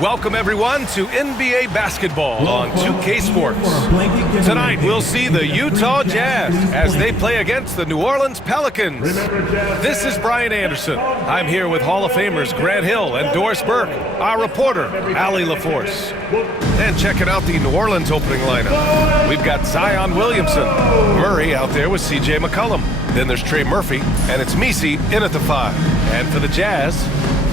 Welcome, everyone, to NBA basketball on 2K Sports. Tonight, we'll see the Utah Jazz as they play against the New Orleans Pelicans. This is Brian Anderson. I'm here with Hall of Famers Grant Hill and Doris Burke, our reporter, Allie LaForce. And checking out the New Orleans opening lineup. We've got Zion Williamson, Murray out there with C.J. McCollum. Then there's Trey Murphy, and it's Messi in at the 5. And for the Jazz,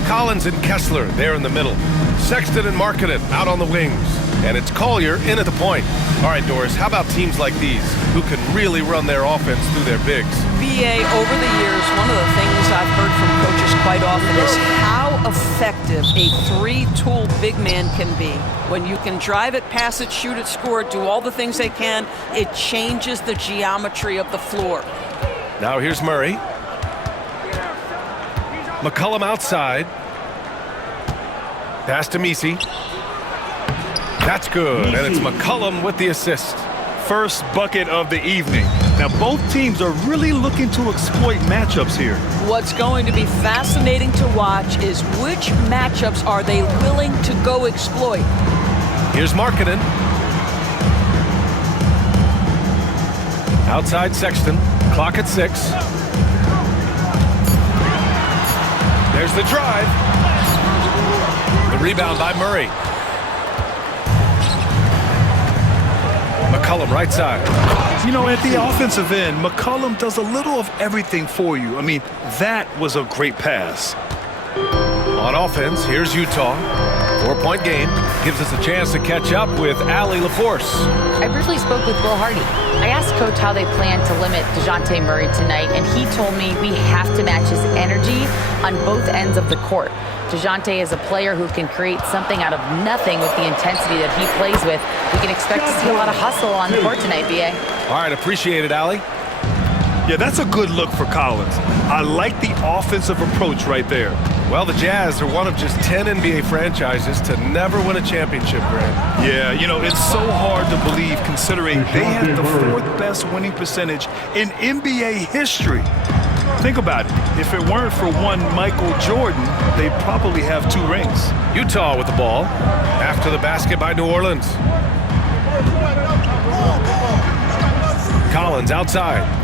Collins and Kessler there in the middle. Sexton and Markkanen out on the wings. And it's Collier in at the point. All right, Doris, how about teams like these who can really run their offense through their bigs? BA, over the years, one of the things I've heard from coaches quite often is how effective a three-tool big man can be. When you can drive it, pass it, shoot it, score it, do all the things they can, it changes the geometry of the floor. Now here's Murray. McCollum outside. Pass to Messi. That's good, and it's McCollum with the assist. First bucket of the evening. Now both teams are really looking to exploit matchups here. What's going to be fascinating to watch is which matchups are they willing to go exploit. Here's Markkanen. Outside Sexton. Clock at 6. There's the drive. The rebound by Murray. McCollum right side. You know, at the offensive end, McCollum does a little of everything for you. I mean, that was a great pass. On offense, here's Utah. 4-point game. Gives us a chance to catch up with Allie LaForce. I briefly spoke with Will Hardy. I asked Coach how they plan to limit DeJounte Murray tonight, and he told me we have to match his energy on both ends of the court. DeJounte is a player who can create something out of nothing with the intensity that he plays with. We can expect to see a lot of hustle on the court tonight, B.A. All right, appreciate it, Allie. Yeah, that's a good look for Collins. I like the offensive approach right there. Well, the Jazz are one of just 10 NBA franchises to never win a championship, Grant. Yeah, you know, it's so hard to believe considering they had the 4th best winning percentage in NBA history. Think about it. If it weren't for one Michael Jordan, they'd probably have 2 rings. Utah with the ball. After the basket by New Orleans. Collins outside.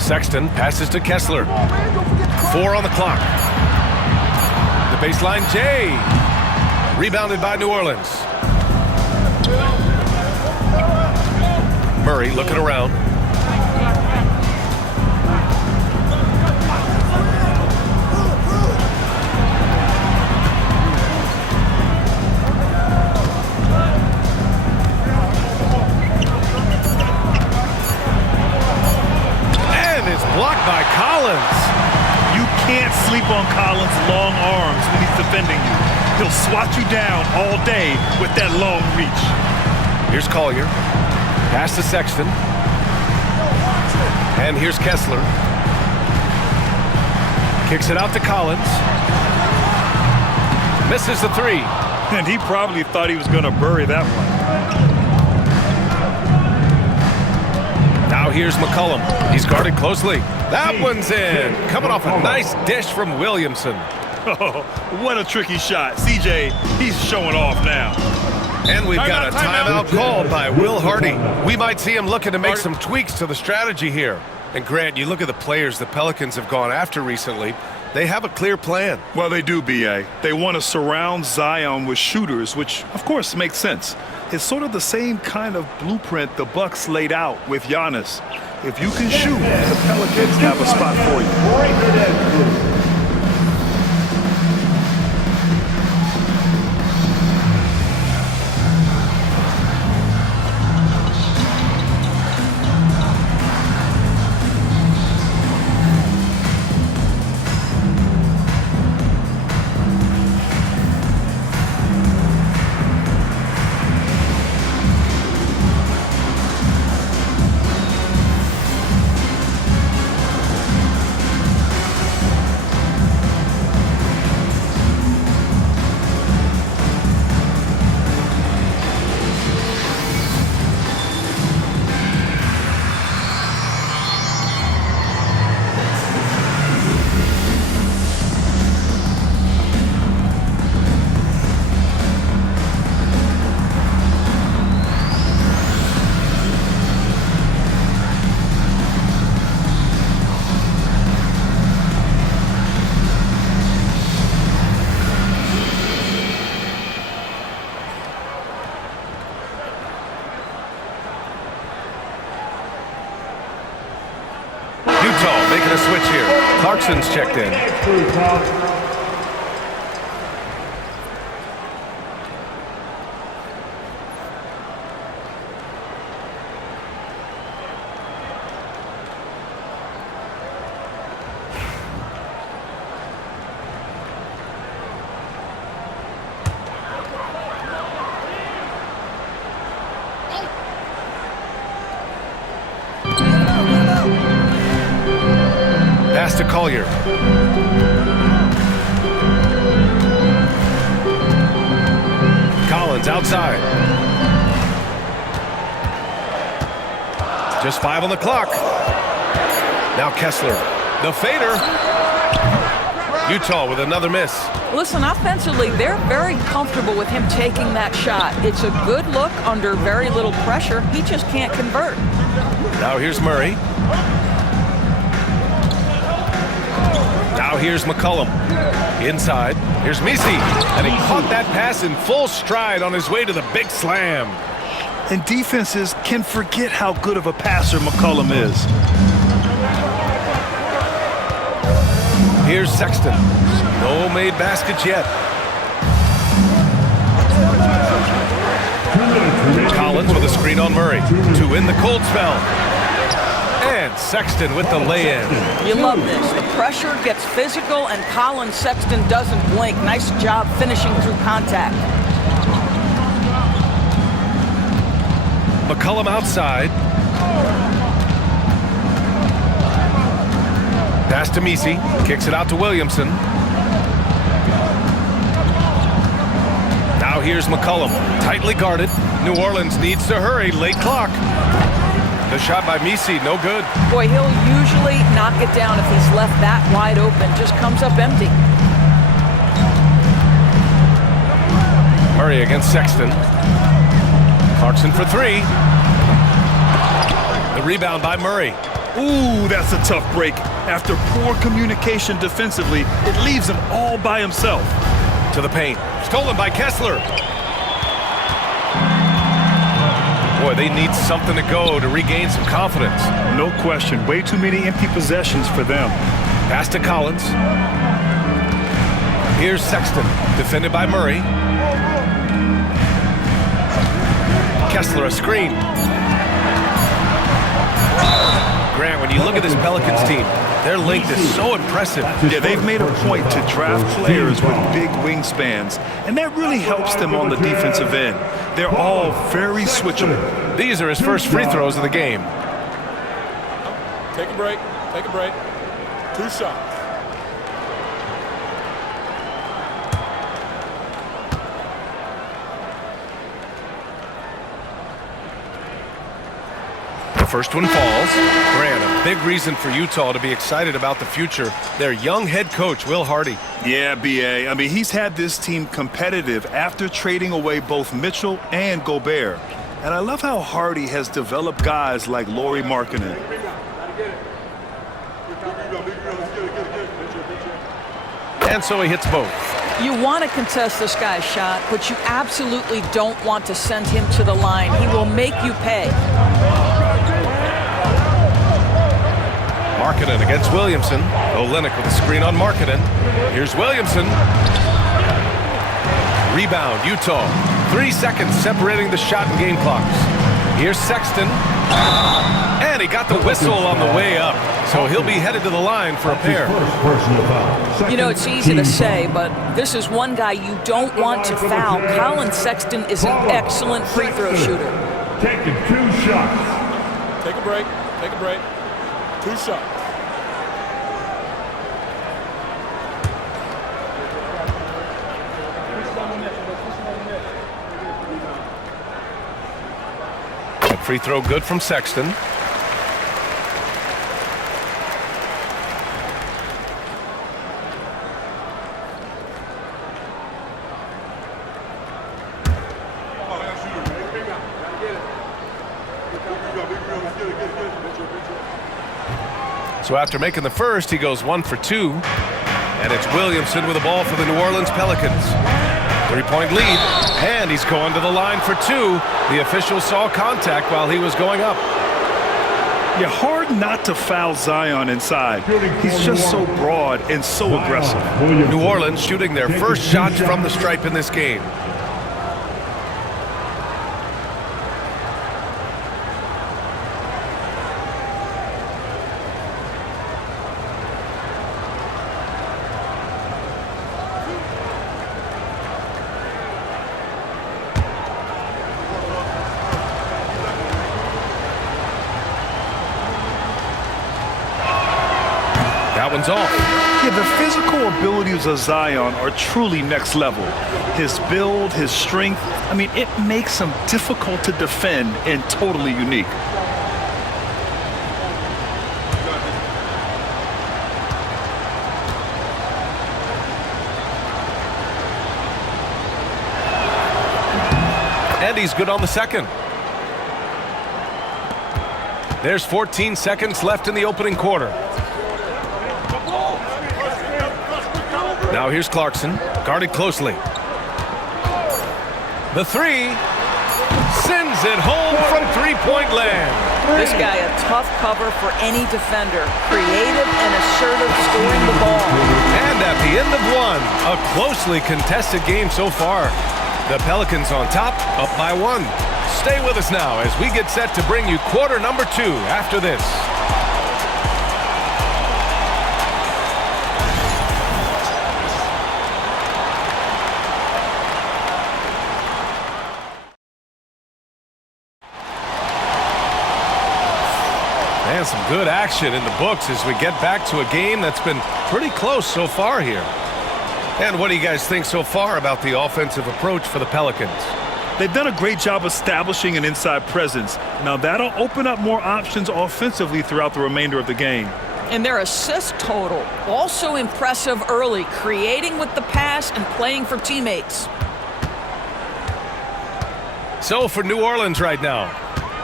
Sexton passes to Kessler. 4 on the clock. The baseline, Jay. Rebounded by New Orleans. Murray looking around. Blocked by Collins. You can't sleep on Collins' long arms when he's defending you. He'll swat you down all day with that long reach. Here's Collier. Pass to Sexton. And here's Kessler. Kicks it out to Collins. Misses the 3. And he probably thought he was going to bury that one. Now here's McCollum. He's guarded closely. That one's in. Coming off a nice dish from Williamson. Oh, what a tricky shot. CJ, he's showing off now. And we've got a timeout called by Will Hardy. We might see him looking to make some tweaks to the strategy here. And Grant, you look at the players the Pelicans have gone after recently. They have a clear plan. Well, they do, B.A. They want to surround Zion with shooters, which, of course, makes sense. It's sort of the same kind of blueprint the Bucks laid out with Giannis. If you can shoot, the Pelicans have a spot for you. making a switch here. Clarkson's checked in. Pass to Collier. Collins outside. Just 5 on the clock. Now Kessler. The fader. Utah with another miss. Listen, offensively, they're very comfortable with him taking that shot. It's a good look under very little pressure. He just can't convert. Now here's Murray. Now here's McCollum. Inside. Here's Misi. And he caught that pass in full stride on his way to the big slam. And defenses can forget how good of a passer McCollum is. Here's Sexton. No made baskets yet. Collins with a screen on Murray. To win the cold spell. And Sexton with the lay-in. You love this. The pressure gets physical, and Colin Sexton doesn't blink. Nice job finishing through contact. McCollum outside. Pass to Misi. Kicks it out to Williamson. Now here's McCollum. Tightly guarded. New Orleans needs to hurry. Late clock. The shot by Misi, no good. Boy, he'll usually knock it down if he's left that wide open. Just comes up empty. Murray against Sexton. Clarkson for 3. The rebound by Murray. Ooh, that's a tough break. After poor communication defensively, it leaves him all by himself. To the paint. Stolen by Kessler. Boy, they need something to go to regain some confidence. No question. Way too many empty possessions for them. Pass to Collins. Here's Sexton. Defended by Murray. Kessler a screen. Grant, when you look at this Pelicans team, their length is so impressive. Yeah, they've made a point to draft players with big wingspans, and that really helps them on the defensive end. They're all very switchable. These are his first free throws of the game. Take a break. Take a break. 2 shots. The first one falls. Grant, a big reason for Utah to be excited about the future. Their young head coach, Will Hardy. Yeah, B.A. I mean, he's had this team competitive after trading away both Mitchell and Gobert. And I love how Hardy has developed guys like Lauri Markkanen. And so he hits both. You want to contest this guy's shot, but you absolutely don't want to send him to the line. He will make you pay. Markkanen against Williamson. Olynyk with a screen on Markkanen. Here's Williamson. Rebound, Utah. 3 seconds separating the shot and game clocks. Here's Sexton. And he got the whistle on the way up. So he'll be headed to the line for a pair. You know, it's easy to say, but this is one guy you don't want to foul. Colin Sexton is an excellent free throw shooter. Taking 2 shots. Take a break. Take a break. 2 shots. That free throw good from Sexton. So after making the first, he goes 1 for 2. And it's Williamson with the ball for the New Orleans Pelicans. 3-point lead, and he's going to the line for 2. The official saw contact while he was going up. Yeah, hard not to foul Zion inside. He's just so broad and so aggressive. New Orleans shooting their first shots from the stripe in this game. That one's off. Yeah, the physical abilities of Zion are truly next level. His build, his strength, I mean, it makes him difficult to defend and totally unique. And he's good on the second. There's 14 seconds left in the opening quarter. Now here's Clarkson, guarded closely. The three, sends it home from three-point land. This guy a tough cover for any defender. Creative and assertive scoring the ball. And at the end of one, a closely contested game so far. The Pelicans on top, up by one. Stay with us now as we get set to bring you quarter number 2 after this. And some good action in the books as we get back to a game that's been pretty close so far here. And what do you guys think so far about the offensive approach for the Pelicans? They've done a great job establishing an inside presence. Now that'll open up more options offensively throughout the remainder of the game. And their assist total, also impressive early, creating with the pass and playing for teammates. So for New Orleans right now,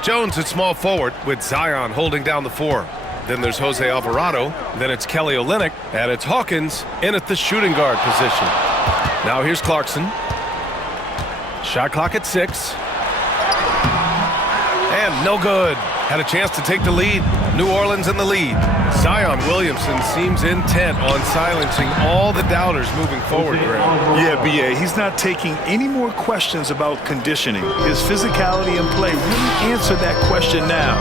Jones at small forward with Zion holding down the 4. Then there's Jose Alvarado. Then it's Kelly Olynyk. And it's Hawkins in at the shooting guard position. Now here's Clarkson. Shot clock at 6. And no good. Had a chance to take the lead. New Orleans in the lead. Zion Williamson seems intent on silencing all the doubters moving forward, Graham. Yeah, B.A., he's not taking any more questions about conditioning. His physicality and play really answer that question now.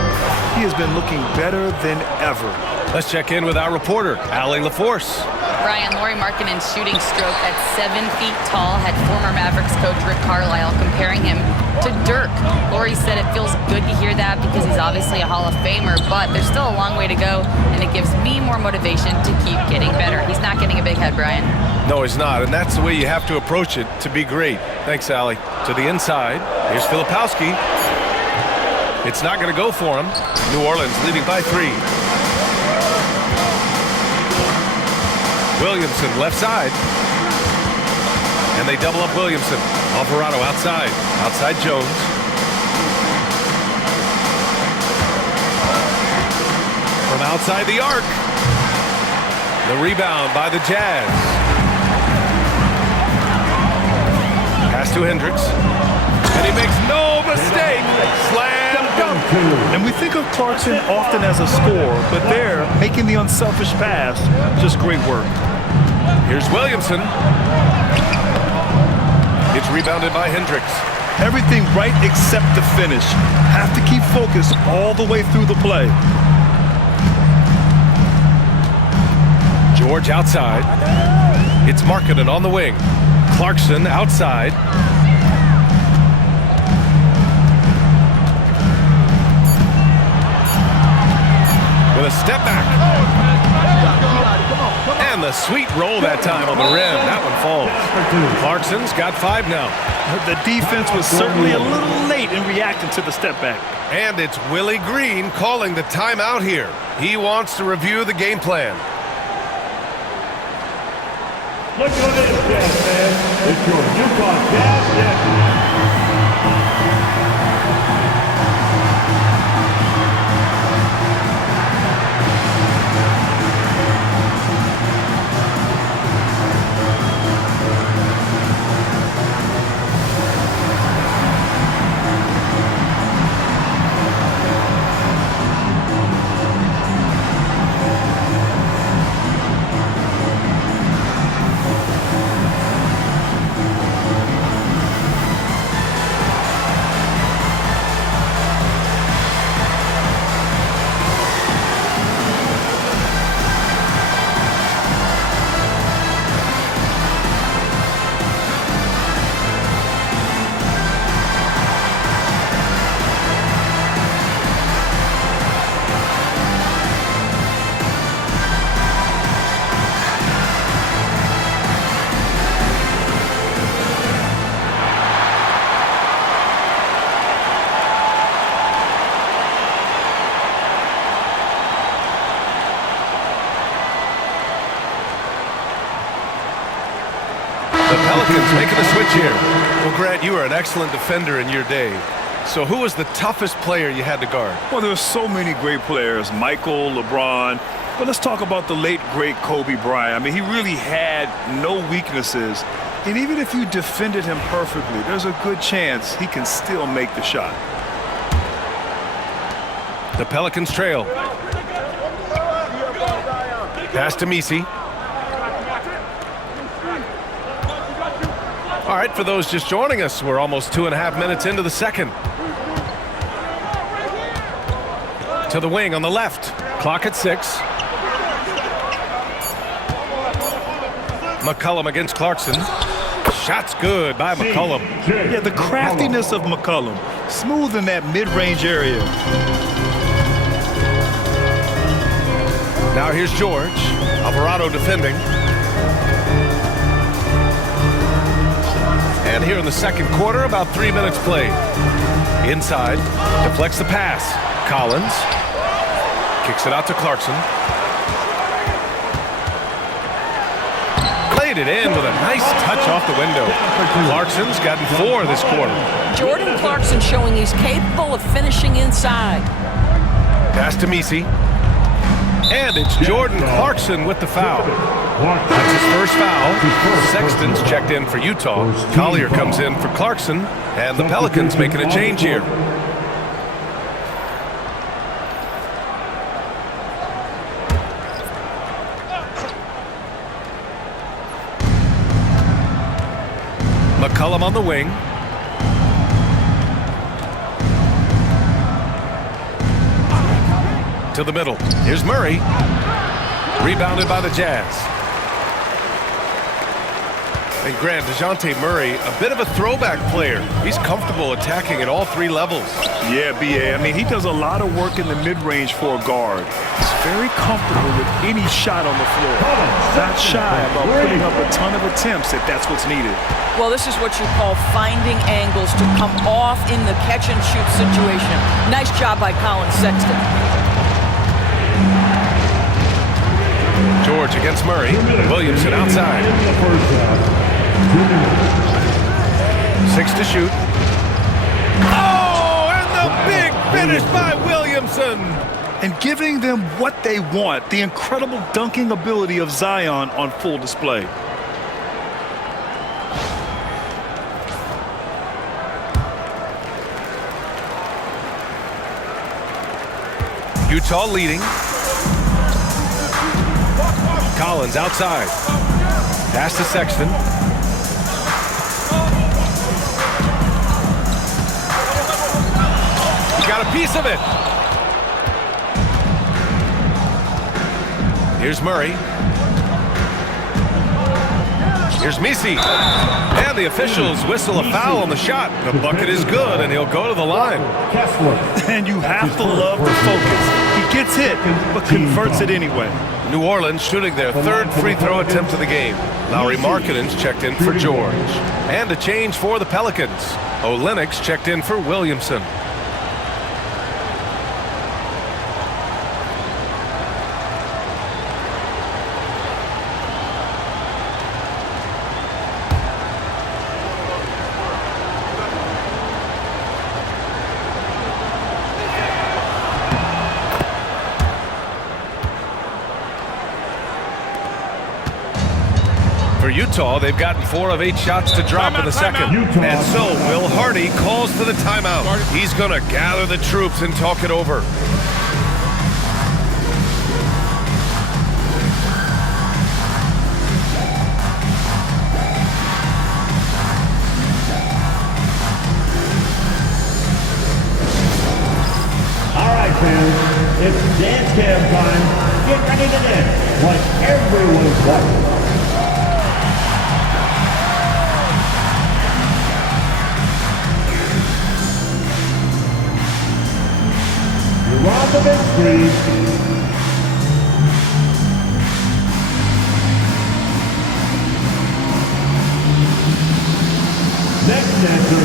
He has been looking better than ever. Let's check in with our reporter, Allie LaForce. Brian, Lauri Markkanen's shooting stroke at 7 feet tall had former Mavericks coach Rick Carlisle comparing him to Dirk. Lauri said it feels good to hear that because he's obviously a Hall of Famer, but there's still a long way to go, and it gives me more motivation to keep getting better. He's not getting a big head, Brian. No, he's not, and that's the way you have to approach it to be great. Thanks, Allie. To the inside, here's Filipowski. It's not going to go for him. New Orleans leading by 3. Williamson left side. And they double up Williamson. Alvarado outside. Outside Jones. From outside the arc. The rebound by the Jazz. Pass to Hendricks. And he makes no mistake. Slam dunk. And we think of Clarkson often as a scorer, but there, making the unselfish pass, just great work. Here's Williamson. It's rebounded by Hendricks. Everything right except the finish. Have to keep focused all the way through the play. George outside. It's Markkanen on the wing. Clarkson outside. With a step back. And the sweet roll that time on the rim. That one falls. Clarkson's got 5 now. The defense was certainly a little late in reacting to the step back. And it's Willie Green calling the timeout here. He wants to review the game plan. Look at this, Jazz fans. It's your Utah Jazz champions. The Pelicans making a switch here. Well, Grant, you were an excellent defender in your day. So who was the toughest player you had to guard? Well, there's so many great players, Michael, LeBron. But let's talk about the late, great Kobe Bryant. I mean, he really had no weaknesses. And even if you defended him perfectly, there's a good chance he can still make the shot. The Pelicans trail. Pass to Messi. All right, for those just joining us, we're almost 2.5 minutes into the second. To the wing on the left. Clock at 6. McCollum against Clarkson. Shot's good by McCollum. Yeah, the craftiness of McCollum. Smooth in that mid-range area. Now here's George. Alvarado defending. And here in the second quarter, about 3 minutes played. Inside, deflects the pass. Collins kicks it out to Clarkson. Played it in with a nice touch off the window. Clarkson's gotten 4 this quarter. Jordan Clarkson showing he's capable of finishing inside. Pass to Messi. And it's Jordan Clarkson with the foul. That's his first foul. Sexton's checked in for Utah. Collier comes in for Clarkson. And the Pelicans making a change here. McCollum on the wing. To the middle. Here's Murray. Rebounded by the Jazz. And Grant, DeJounte Murray, a bit of a throwback player. He's comfortable attacking at all 3 levels. Yeah, B.A. I mean, he does a lot of work in the mid-range for a guard. He's very comfortable with any shot on the floor. Not shy about putting up a ton of attempts if that's what's needed. Well, this is what you call finding angles to come off in the catch-and-shoot situation. Nice job by Colin Sexton. George against Murray. Williamson outside. 6 to shoot. Oh, and the big finish by Williamson. And giving them what they want, the incredible dunking ability of Zion on full display. Utah leading. Collins outside. Pass to Sexton. He got a piece of it. Here's Murray. Here's Messi. And the officials whistle a foul on the shot. The bucket is good, and he'll go to the line. And you have to love the focus. He gets hit, but converts it anyway. New Orleans shooting their 3rd free throw attempt of the game. Lauri Markkanen's checked in for George. And a change for the Pelicans. Olynyk's checked in for Williamson. For Utah, they've gotten 4 of 8 shots to drop in the second. And so Will Hardy calls for the timeout. He's going to gather the troops and talk it over. All right, fans, it's dance cam time. Get ready to dance like everyone's watching. You're on the big screen. Next dancer.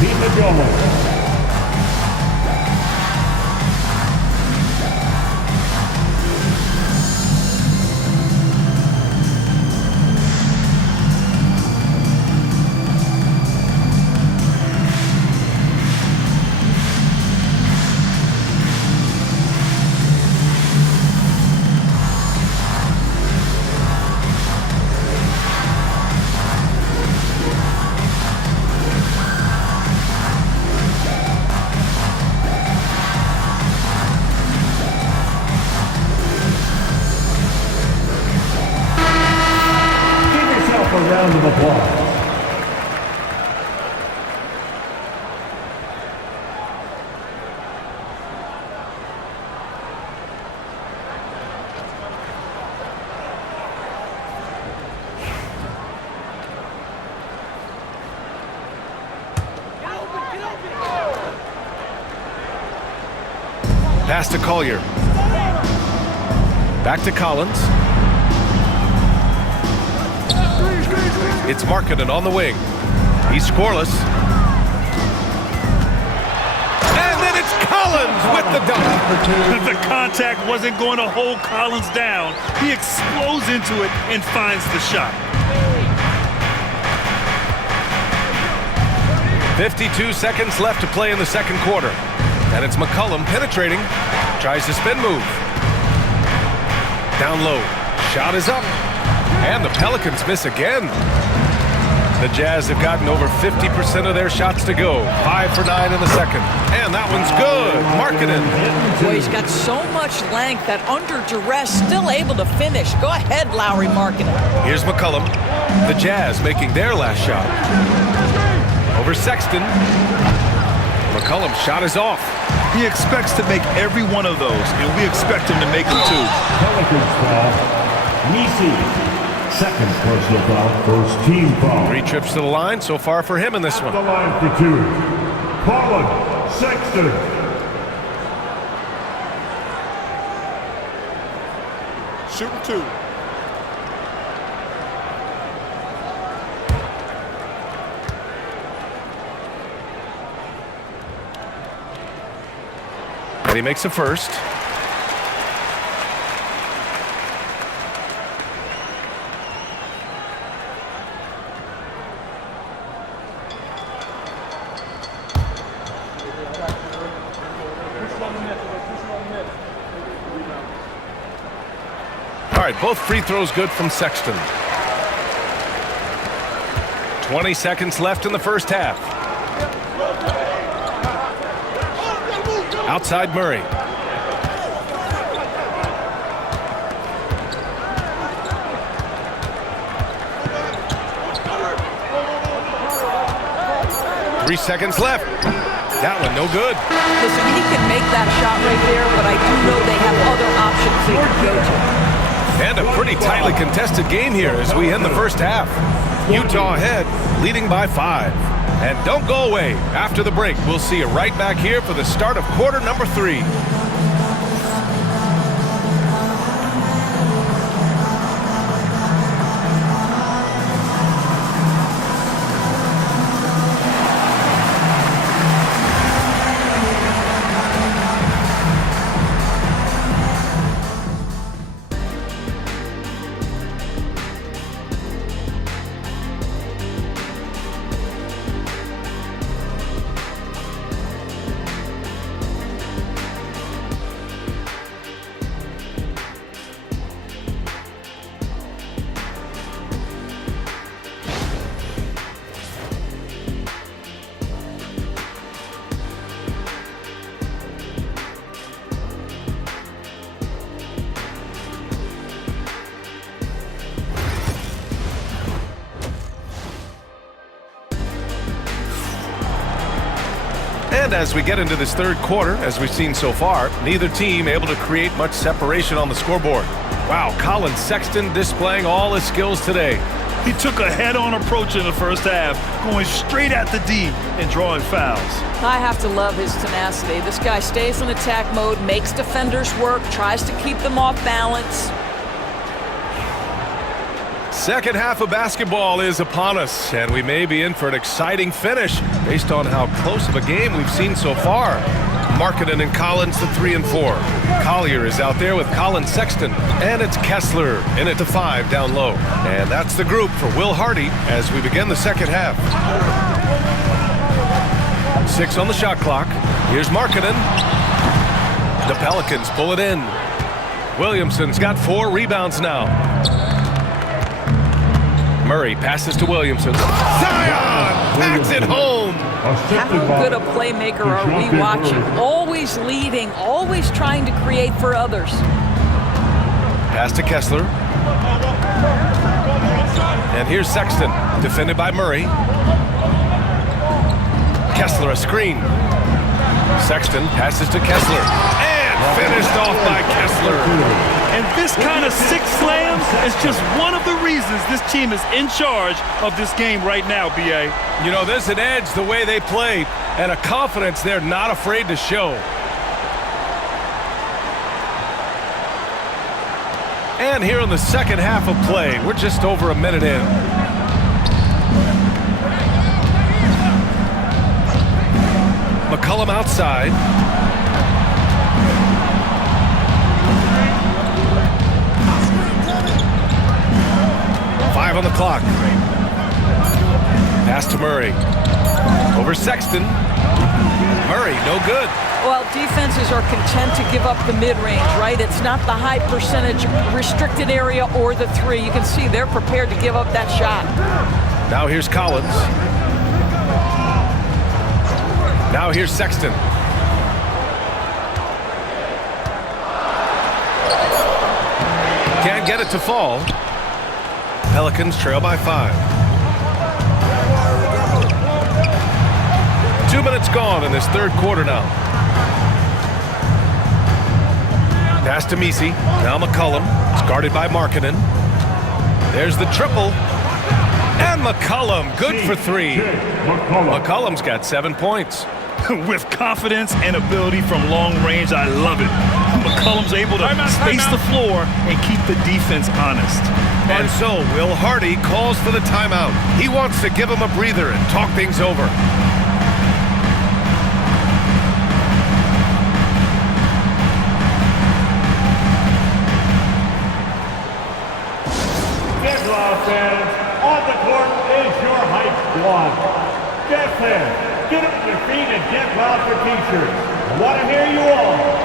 Pete McGowan. Pass to Collier. Back to Collins. It's Markkanen on the wing. He's scoreless. And then it's Collins with the dunk. The contact wasn't going to hold Collins down. He explodes into it and finds the shot. 52 seconds left to play in the second quarter. And it's McCollum penetrating. Tries to spin move. Down low. Shot is up. And the Pelicans miss again. The Jazz have gotten over 50% of their shots to go. 5 for 9 in the second. And that one's good. Markkanen. Boy, he's got so much length that under duress, still able to finish. Go ahead, Lowry Markkanen. Here's McCollum. The Jazz making their last shot. Over Sexton. McCollum's shot is off. He expects to make every one of those, and we expect him to make them too. Pelicans foul. Nisi. Second personal foul, first team foul. 3 trips to the line so far for him in this The one. line for 2. Colin Sexton. Shooting 2. And he makes a first. All right, both free throws good from Sexton. 20 seconds left in the first half. Outside Murray. Three seconds left. That one no good. Listen, he can make that shot right there, but I do know they have other options they can go to. And a pretty tightly contested game here as we end the first half. Utah ahead, leading by 5. And don't go away. After the break, we'll see you right back here for the start of quarter number 3. And as we get into this third quarter, as we've seen so far, neither team able to create much separation on the scoreboard. Wow, Colin Sexton displaying all his skills today. He took a head-on approach in the first half, going straight at the D and drawing fouls. I have to love his tenacity. This guy stays in attack mode, makes defenders work, tries to keep them off balance. Second half of basketball is upon us, and we may be in for an exciting finish based on how close of a game we've seen so far. Markkanen and Collins to 3 and 4. Collier is out there with Colin Sexton, and it's Kessler in it to 5 down low. And that's the group for Will Hardy as we begin the second half. 6 on the shot clock. Here's Markkanen. The Pelicans pull it in. Williamson's got 4 rebounds now. Murray passes to Williamson. Zion packs it home. How good a playmaker are we watching? Always leading, always trying to create for others. Pass to Kessler. And here's Sexton, defended by Murray. Kessler a screen. Sexton passes to Kessler. And finished off by Kessler. And this kind of 6 slams is just one of the reasons this team is in charge of this game right now, B.A. You know, there's an edge the way they play and a confidence they're not afraid to show. And here in the second half of play, we're just over a minute in. McCollum outside. Five on the clock. Pass to Murray. Over Sexton. Murray, no good. Well, defenses are content to give up the mid-range, right? It's not the high percentage restricted area or the three. You can see they're prepared to give up that shot. Now here's Collins. Now here's Sexton. Can't get it to fall. Pelicans trail by 5. 2 minutes gone in this third quarter now. Pass to Messi. Now McCollum. It's guarded by Markkanen. There's the triple. And McCollum, good for 3. McCollum's got 7 points. With confidence and ability from long range, I love it. McCollum's able to space the floor and keep the defense honest. And so Will Hardy calls for the timeout. He wants to give him a breather and talk things over. Get loud, fans. On the court is your hype squad. Get fans, get up to your feet and get loud for teachers. I want to hear you all.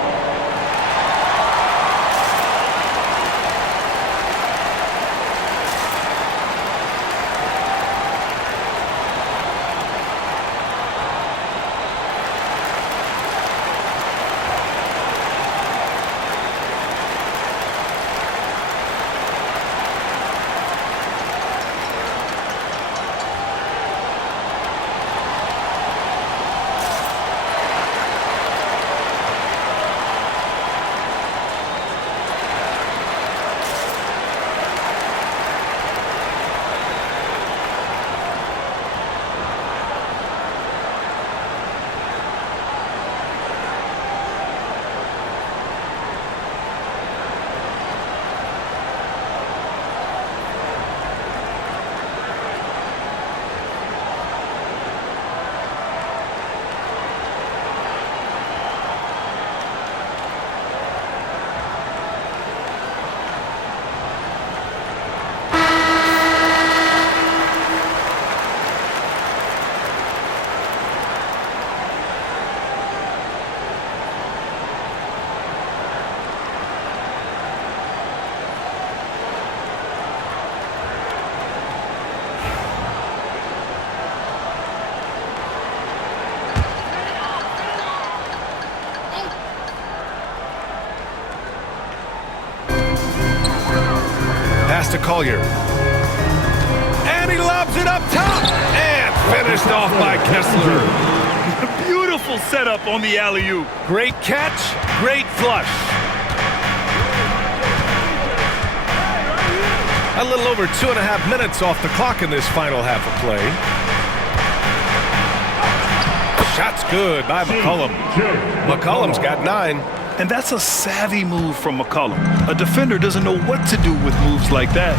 Pass to Collier. And he lobs it up top. And finished off by Kessler. Beautiful setup on the alley-oop. Great catch, great flush. A little over 2.5 minutes off the clock in this final half of play. Shot's good by McCollum. McCollum's got 9. And that's a savvy move from McCollum. A defender doesn't know what to do with moves like that.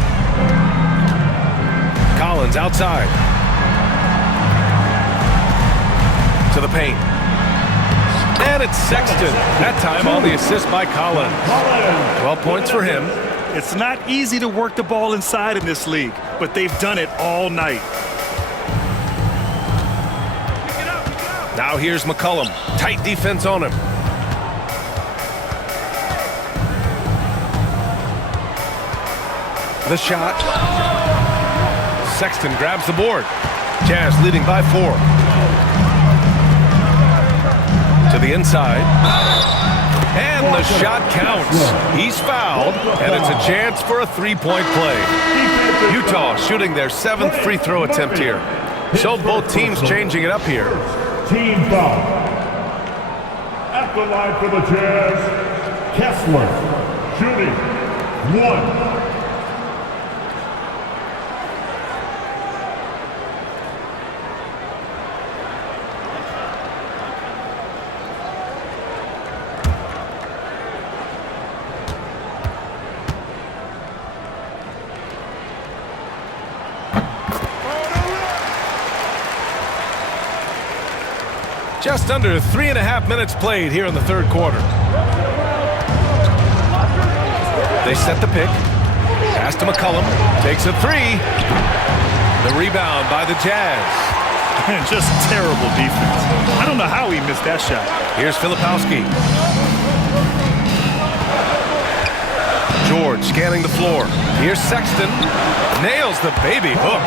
Collins outside. To the paint. And it's Sexton. That time on the assist by Collins. 12 points for him. It's not easy to work the ball inside in this league, but they've done it all night. Now here's McCollum. Tight defense on him. The shot. Sexton grabs the board. Jazz leading by 4. To the inside. And the shot counts. He's fouled, and it's a chance for a 3-point play. Utah shooting their 7th free throw attempt here. So both teams changing it up here. Team foul. At the line for the Jazz, Kessler, shooting 1. Just under 3.5 minutes played here in the third quarter. They set the pick. Pass to McCollum. Takes a three. The rebound by the Jazz. Just terrible defense. I don't know how he missed that shot. Here's Filipowski. George scanning the floor. Here's Sexton. Nails the baby hook.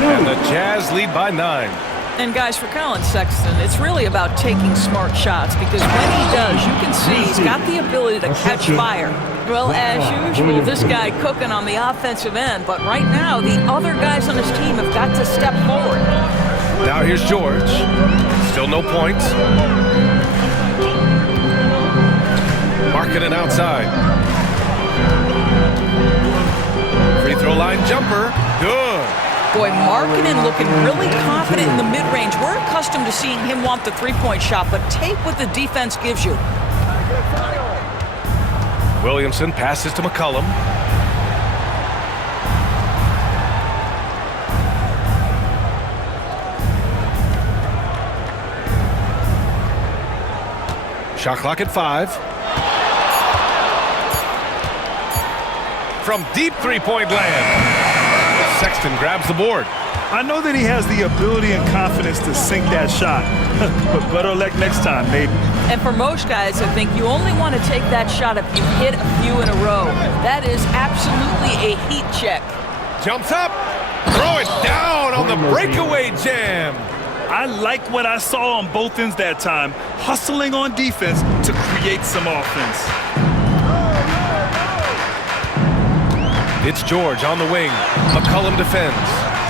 And the Jazz lead by 9. And guys, for Colin Sexton, it's really about taking smart shots, because when he does, you can see he's got the ability to catch fire. Well, as usual, this guy cooking on the offensive end, but right now the other guys on his team have got to step forward. Now here's George. Still no points. Marking it outside. Free throw line jumper. Good. Boy, Markkanen looking really confident in the mid-range. We're accustomed to seeing him want the three-point shot, but take what the defense gives you. Williamson passes to McCollum. Shot clock at 5. From deep three-point land. Sexton grabs the board. I know that he has the ability and confidence to sink that shot, but better luck next time, maybe. And for most guys, I think you only want to take that shot if you hit a few in a row. That is absolutely a heat check. Jumps up. Throw it down on the breakaway jam. I like what I saw on both ends that time, hustling on defense to create some offense. It's George on the wing. McCollum defends.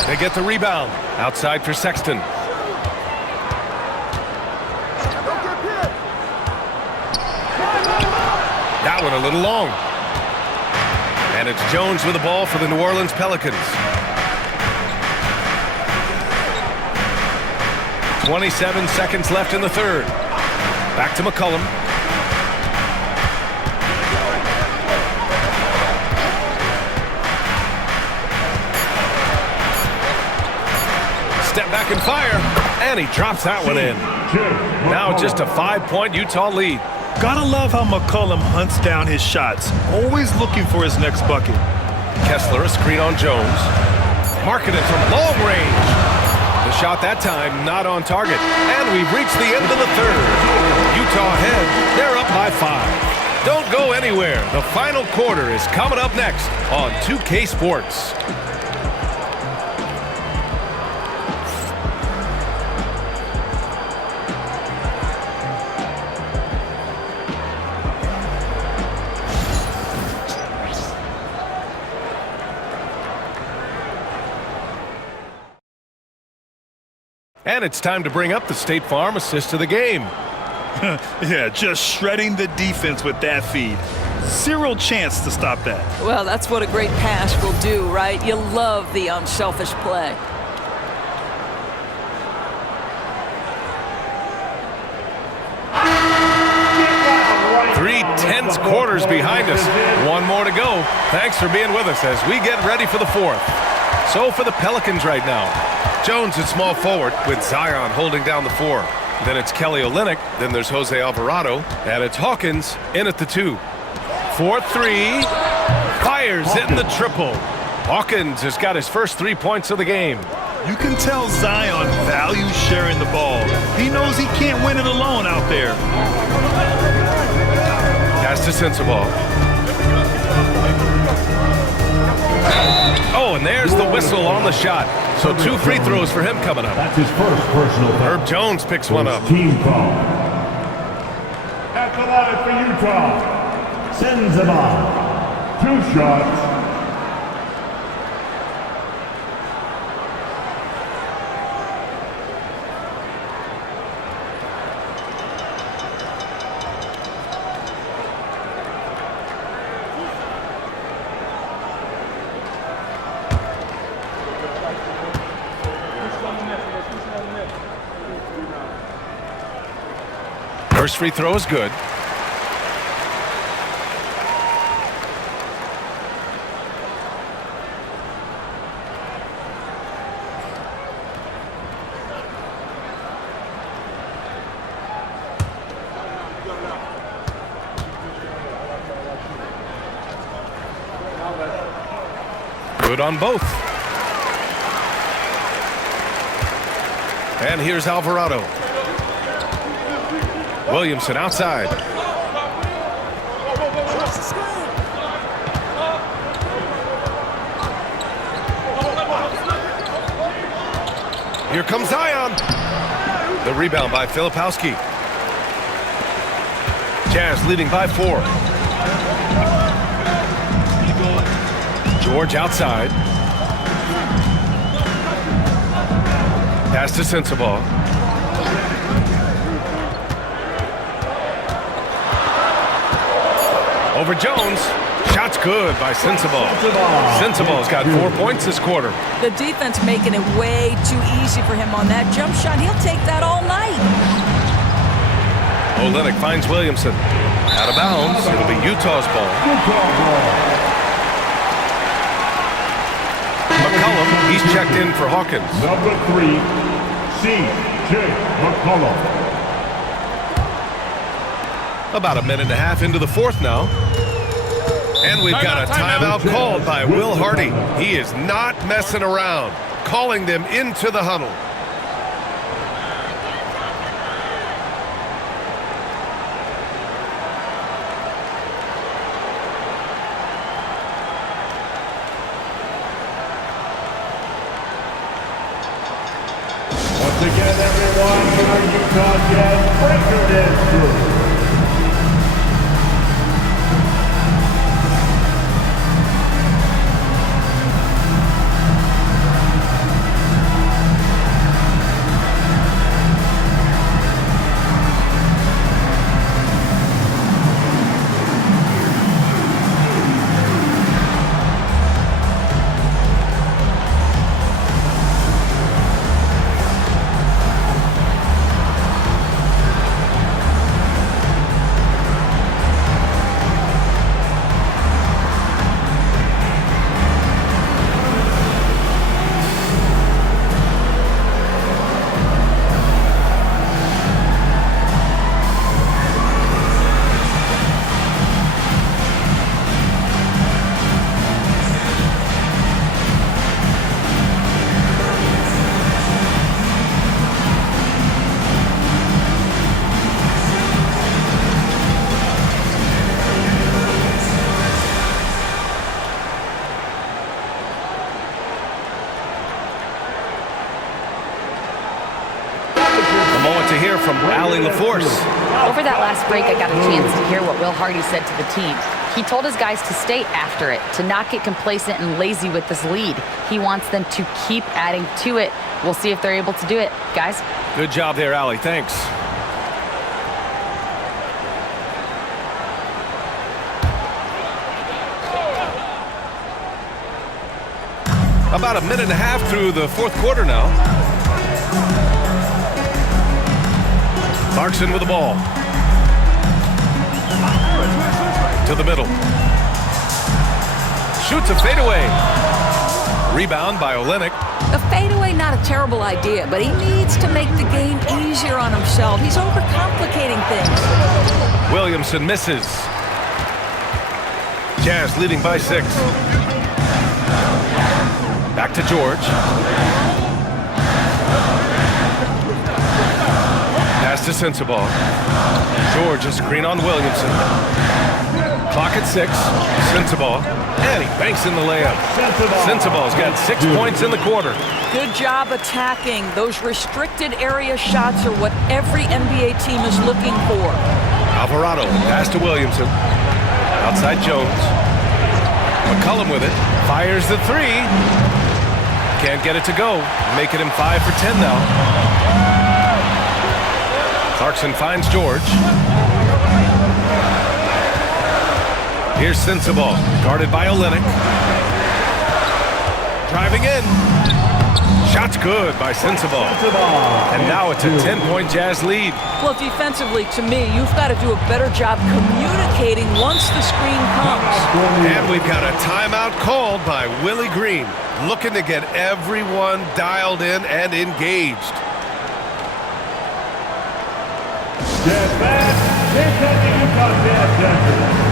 They get the rebound. Outside for Sexton. That one a little long. And it's Jones with the ball for the New Orleans Pelicans. 27 seconds left in the third. Back to McCollum. Step back and fire, and he drops that one in. Now just a 5-point Utah lead. Gotta love how McCollum hunts down his shots, always looking for his next bucket. Kessler, a screen on Jones. Marking it from long range. The shot that time not on target. And we've reached the end of the third. Utah ahead. They're up by 5. Don't go anywhere. The final quarter is coming up next on 2K Sports. And it's time to bring up the State Farm assist of the game. Yeah, just shredding the defense with that feed. Zero chance to stop that. Well, that's what a great pass will do, right? You love the unselfish play. Three tense quarters behind us. One more to go. Thanks for being with us as we get ready for the fourth. So for the Pelicans right now, Jones at small forward with Zion holding down the 4. Then it's Kelly Olynyk. Then there's Jose Alvarado. And it's Hawkins in at the 2. 4-3. Fires in the triple. Hawkins has got his first 3 points of the game. You can tell Zion values sharing the ball. He knows he can't win it alone out there. Pass to Sensabaugh. Oh, and there's the whistle on the shot. So 2 free throws for him coming up. That's his first personal foul. Herb Jones picks one up. Team foul. At the line for Utah, Sensabaugh. 2 shots. First free throw is good. Good on both. And here's Alvarado. Williamson outside. Here comes Zion. The rebound by Filipowski. Jazz leading by 4. George outside. Pass to Sensabaugh. Over Jones. Shot's good by Sensabaugh. Sensabaugh's got 4 points this quarter. The defense making it way too easy for him on that jump shot. He'll take that all night. Olynyk finds Williamson. Out of bounds. It'll be Utah's ball. McCollum, he's checked in for Hawkins. Number 3, C.J. McCollum. About a minute and a half into the fourth now. And we've got a timeout called by Will Hardy. He is not messing around, calling them into the huddle. Once again, everyone, your Utah Jazz record is through. To hear from Allie LaForce. Over that last break, I got a chance to hear what Will Hardy said to the team. He told his guys to stay after it, to not get complacent and lazy with this lead. He wants them to keep adding to it. We'll see if they're able to do it. Guys? Good job there, Allie. Thanks. About a minute and a half through the fourth quarter now. Clarkson with the ball. To the middle. Shoots a fadeaway. Rebound by Olynyk. A fadeaway, not a terrible idea, but he needs to make the game easier on himself. He's overcomplicating things. Williamson misses. Jazz leading by 6. Back to George. Pass to Sensabaugh. George, a screen on Williamson. Clock at 6. Sensabaugh. And he banks in the layup. Sensabaugh's got 6 points in the quarter. Good job attacking. Those restricted area shots are what every NBA team is looking for. Alvarado, pass to Williamson. Outside Jones. McCollum with it. Fires the 3. Can't get it to go. Making him 5 for 10 now. Clarkson finds George. Here's Sensabaugh, guarded by Olynyk. Driving in. Shot's good by Sensabaugh. And now it's a 10-point Jazz lead. Well, defensively, to me, you've got to do a better job communicating once the screen comes. And we've got a timeout called by Willie Green, looking to get everyone dialed in and engaged. Jazz fans, here comes the Utah Jazz.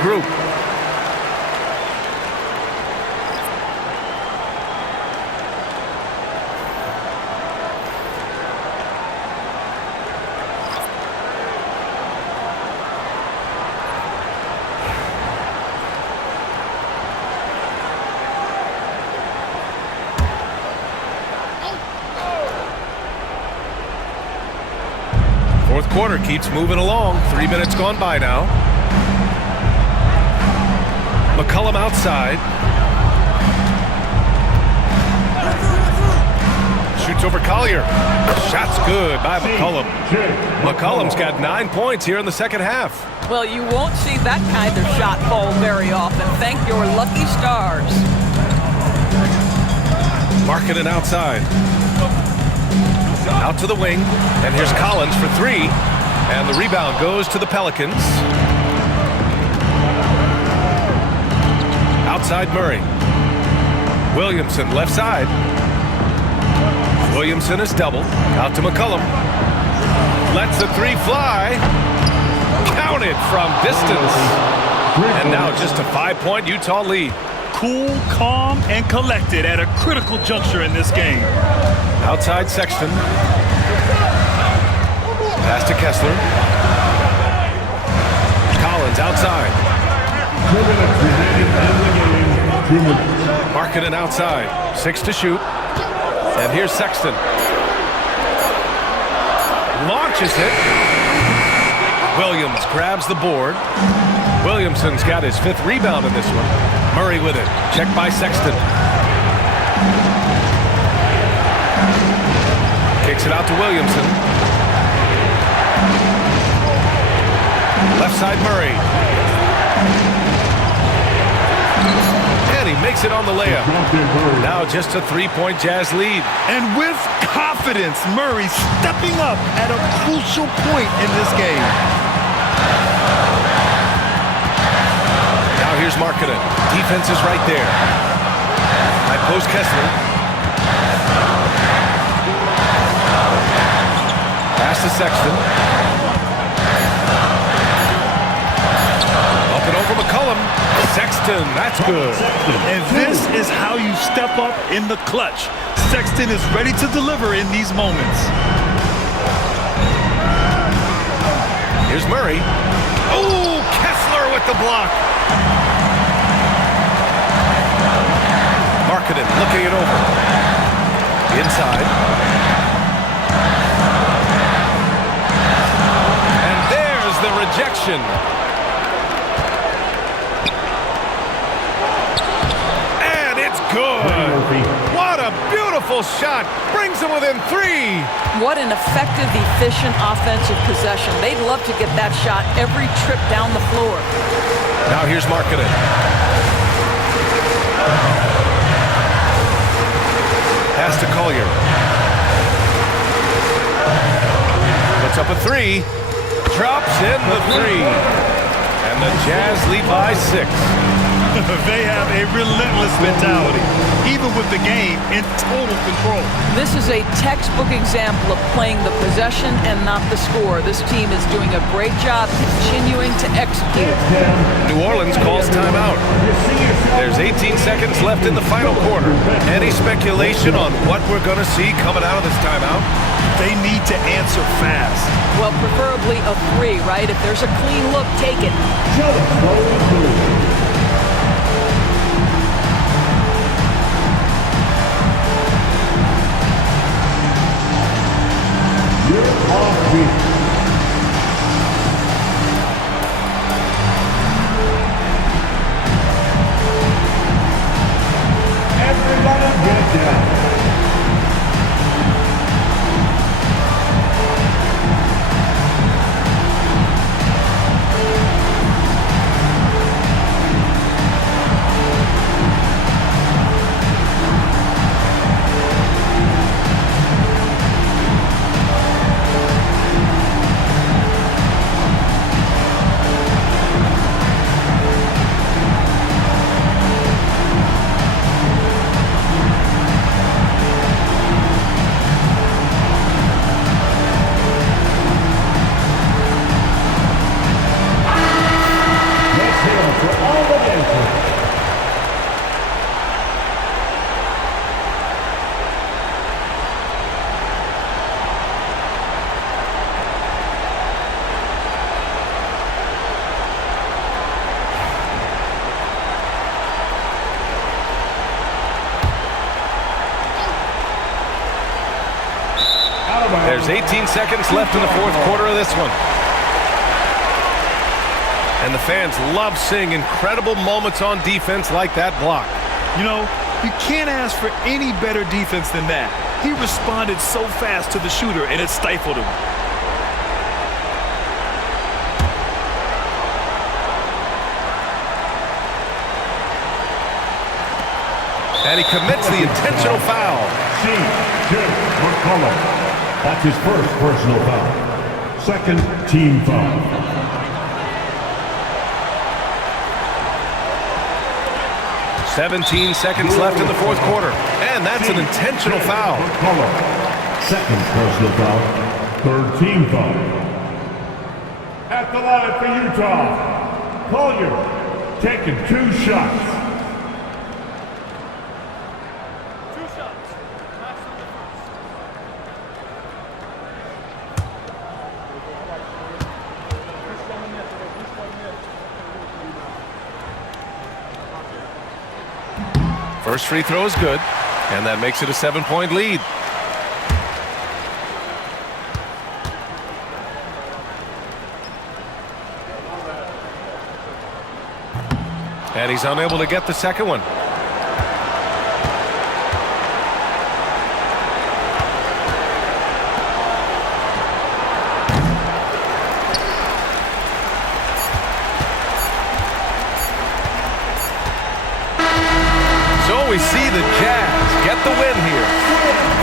regroup. Fourth quarter keeps moving along. 3 minutes gone by now. McCollum outside. Shoots over Collier. Shot's good by McCollum. McCollum's got 9 points here in the second half. Well, you won't see that kind of shot fall very often. Thank your lucky stars. Marking it outside. Out to the wing, and here's Collins for 3, and the rebound goes to the Pelicans. Outside Murray. Williamson left side. Williamson is double. Out to McCollum. Lets the 3 fly. Counted from distance. And now just a 5-point Utah lead. Cool, calm, and collected at a critical juncture in this game. Outside Sexton. Pass to Kessler. Collins outside. Markkanen outside. 6 to shoot. And here's Sexton. Launches it. Williams grabs the board. Williamson's got his 5th rebound in this one. Murray with it. Checked by Sexton. Kicks it out to Williamson. Left side Murray. And he makes it on the layup. Now just a 3-point Jazz lead. And with confidence, Murray stepping up at a crucial point in this game. Now here's Markkanen. Defense is right there. High post Kessler. Pass to Sexton. Up and over McCollum. Sexton, that's good. And this is how you step up in the clutch. Sexton is ready to deliver in these moments. Here's Murray. Oh, Kessler with the block. Markkanen looking it over. Inside. And there's the rejection. And it's good. What a beautiful shot. Brings them within 3. What an effective, efficient offensive possession. They'd love to get that shot every trip down the floor. Now here's Markkanen. Pass to Collier. Puts up a 3. Drops in the 3. And the Jazz lead by 6. They have a relentless mentality, even with the game in total control. This is a textbook example of playing the possession and not the score. This team is doing a great job continuing to execute. New Orleans calls timeout. There's 18 seconds left in the final quarter. Any speculation on what we're going to see coming out of this timeout? They need to answer fast. Well, preferably a 3, right? If there's a clean look, take it. Everybody get down. 18 seconds left in the fourth quarter of this one. And the fans love seeing incredible moments on defense like that block. You know, you can't ask for any better defense than that. He responded so fast to the shooter, and it stifled him. And he commits the intentional foul. Team, Jim McCullough. That's his first personal foul. Second team foul. 17 seconds left in the fourth quarter. And that's an intentional foul. McCullough. Second personal foul. Third team foul. At the line for Utah, Collier taking 2 shots. First free throw is good, and that makes it a 7-point lead. And he's unable to get the second one. So we see the Jazz get the win here.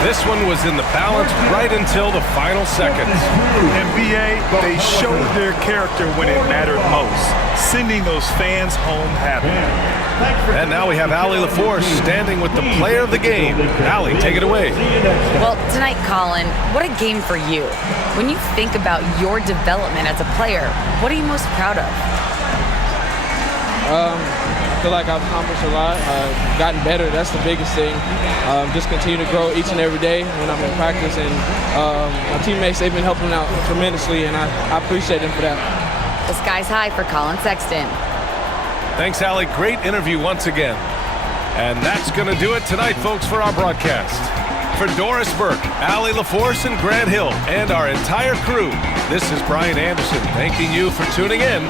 This one was in the balance right until the final seconds. NBA, they showed their character when it mattered most, sending those fans home happy. And now we have Allie LaForce standing with the player of the game. Allie, take it away. Well, tonight, Colin, what a game for you. When you think about your development as a player, what are you most proud of? I feel like I've accomplished a lot. I've gotten better. That's the biggest thing. Just continue to grow each and every day when I'm in practice. And my teammates, they've been helping out tremendously, and I appreciate them for that. The sky's high for Colin Sexton. Thanks, Allie. Great interview once again. And that's going to do it tonight, folks, for our broadcast. For Doris Burke, Allie LaForce, and Grant Hill, and our entire crew, this is Brian Anderson thanking you for tuning in.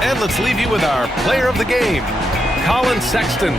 And let's leave you with our player of the game, Colin Sexton.